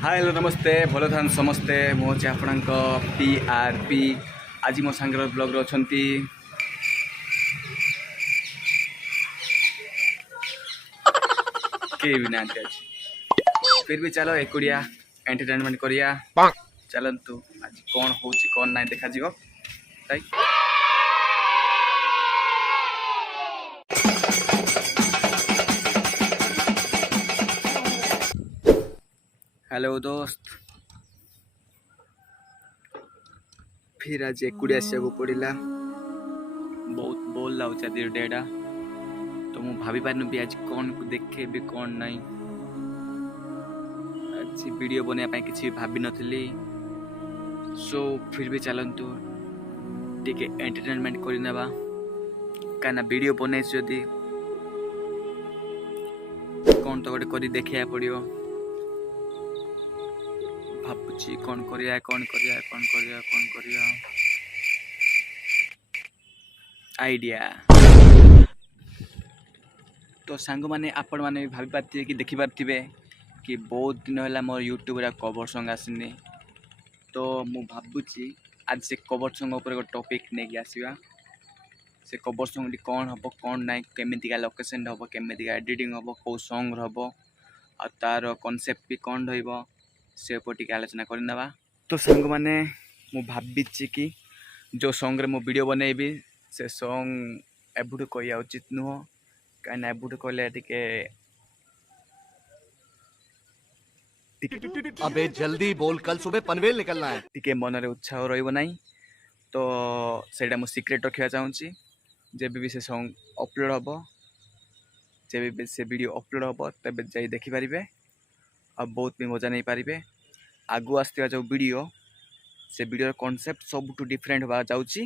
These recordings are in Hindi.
हाय हेलो नमस्ते भल था समस्ते मुझे आपण PRP आज मो सांगर ब्लॉग रे अछंती के भी ना फिर भी चलो एकुड़िया एंटरटेनमेंट करिया चलतु आज कौन होची कौन ना देखा जीवो ताई हेलो दोस्त फिर आज एकुड़िया आसिया को पड़िला बहुत बोल लाउचा डेडा तो मु भाभी पारनु भी आज कौन को देखे भी कौन नहीं आज वीडियो बने पाए किसी भाभी नथिली सो फिर भी चलतु टिके एंटरटेनमेंट करि नेबा काना वीडियो बने जदी कौन तो गोटे करी देखिया पड़ियो भाबुची कौन करिया आइडिया तो सांग माने आपण माने भी भाभी पारथिबे कि देखि पारथिबे कि बहुत दिन होला मोर यूट्यूब रे कवर सॉन्ग आसिनी तो मु भाबुची आज से कवर सॉन्ग ऊपर एक टॉपिक ने कि आसीबा से कवर सॉन्ग कौन हबो कौन नाइ केमितिका लोकेशन हबो केमितिका एडिटिंग हबो को सॉन्ग हबो आ तार कांसेप्ट भी कौन रहइबो से ऊपर टिके आलोचना करनेबा तो संग माने मु भाबिची कि जो सॉन्ग रे मु वीडियो बनेबी से सॉन्ग एबुड कोया उचित नुहो काना एबुड कोले टिके अबे जल्दी बोल, कल सुबह पनवेल निकलना है। टिके मन रे उत्साह रहइबो नाही तो सेटा मु सीक्रेट रखिया चाहूची जब भी से सॉन्ग अपलोड हबो जब भी से वीडियो अपलोड हबो तबे जाई देखि पारिबे और बहुत भी मजा नहीं पारिबे आगु आस्थिया जो वीडियो से वीडियो कांसेप्ट सब टू डिफरेंट बा जाउची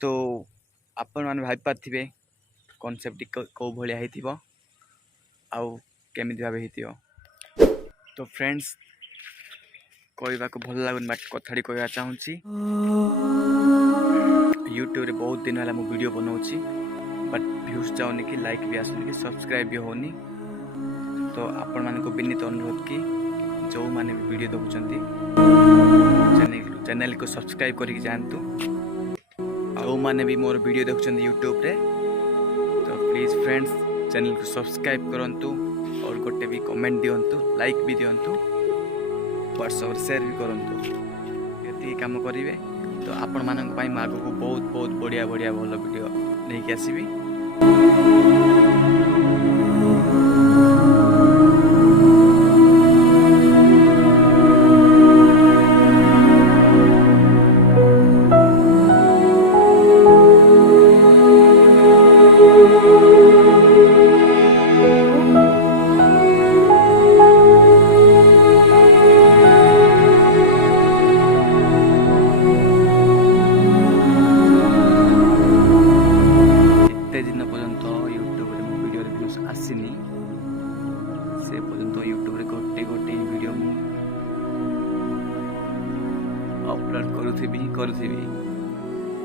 तो आपण माने भाबी पाथिबे कांसेप्ट को भलिया हेतिबो आउ केमिति भाबे हेतिबो तो फ्रेंड्स कहवा को भल लागुन बात कथाड़ी कहवा चाहूँगी यूट्यूब रे बहुत दिन है वीडियो बनाऊँगी बट व्यूज जाऊनी कि लाइक भी आसुनी कि सब्सक्राइब भी होनी तो आपण मान को विनीत अनुरोध कि जो माने भी वीडियो देखुंती चैनल को सब्सक्राइब करके जातु जो माने भी मोर वीडियो देखुंती यूट्यूब रे तो प्लीज फ्रेंड्स चैनल को सब्सक्राइब करंतु और गोटे भी कमेंट दियंतु लाइक भी दियंतु व्हाट्सएप शेयर भी करंतु ये काम करेंगे तो आपण मानक पाई आगु को बहुत बहुत बढ़िया बढ़िया भल वीडियो नहीं आसबि आसनी से पर्यंत यूट्यूब रे गोटे गोटे वीडियो मु अपलोड करूथी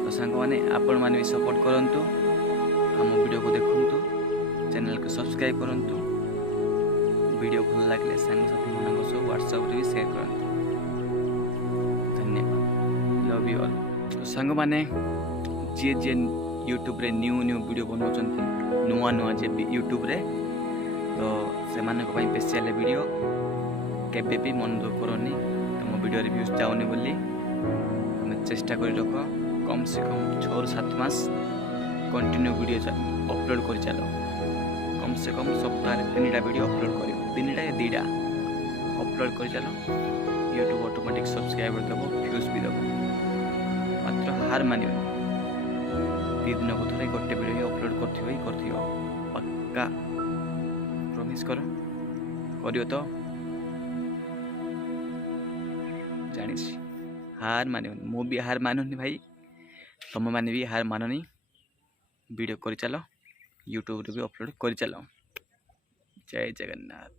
तो सांग माने आपण माने भी सपोर्ट करंतु हम वीडियो को देखंतु चैनल को सब्सक्राइब करंतु वीडियो भल लागले सांग साथी मानक सो व्हाट्सएप रे भी शेयर करंतु धन्यवाद लव यू ऑल तो सांग माने जे यूट्यूब रे न्यू वीडियो बनाउछंती नुआ जे यूट्यूब रे तो से माने को स्पेशल वीडियो केबे भी मन दुख करनी तो मो वीडियो रिव्यूज जाउनी बोली मैं चेष्टा करी रख कम से कम 6-7 मास कंटिन्यू वीडियो अपलोड कर चलो कम से कम सप्ताह 3टा वीडियो अपलोड कर 3टा या 2टा अपलोड कर चलो यूट्यूब ऑटोमेटिक सब्सक्राइबर देव व्यूज भी देव मात्र हार मानियो 2 दिन को थोड़े गोटे वीडियो अपलोड करथियो पक्का प्रॉमिस करियो तो जानिस हार मानियो मो भी हार मानुनी भाई तुम माने भी हार माननी वीडियो कर चलो यूट्यूब रे भी अपलोड कर चलो जय जगन्नाथ।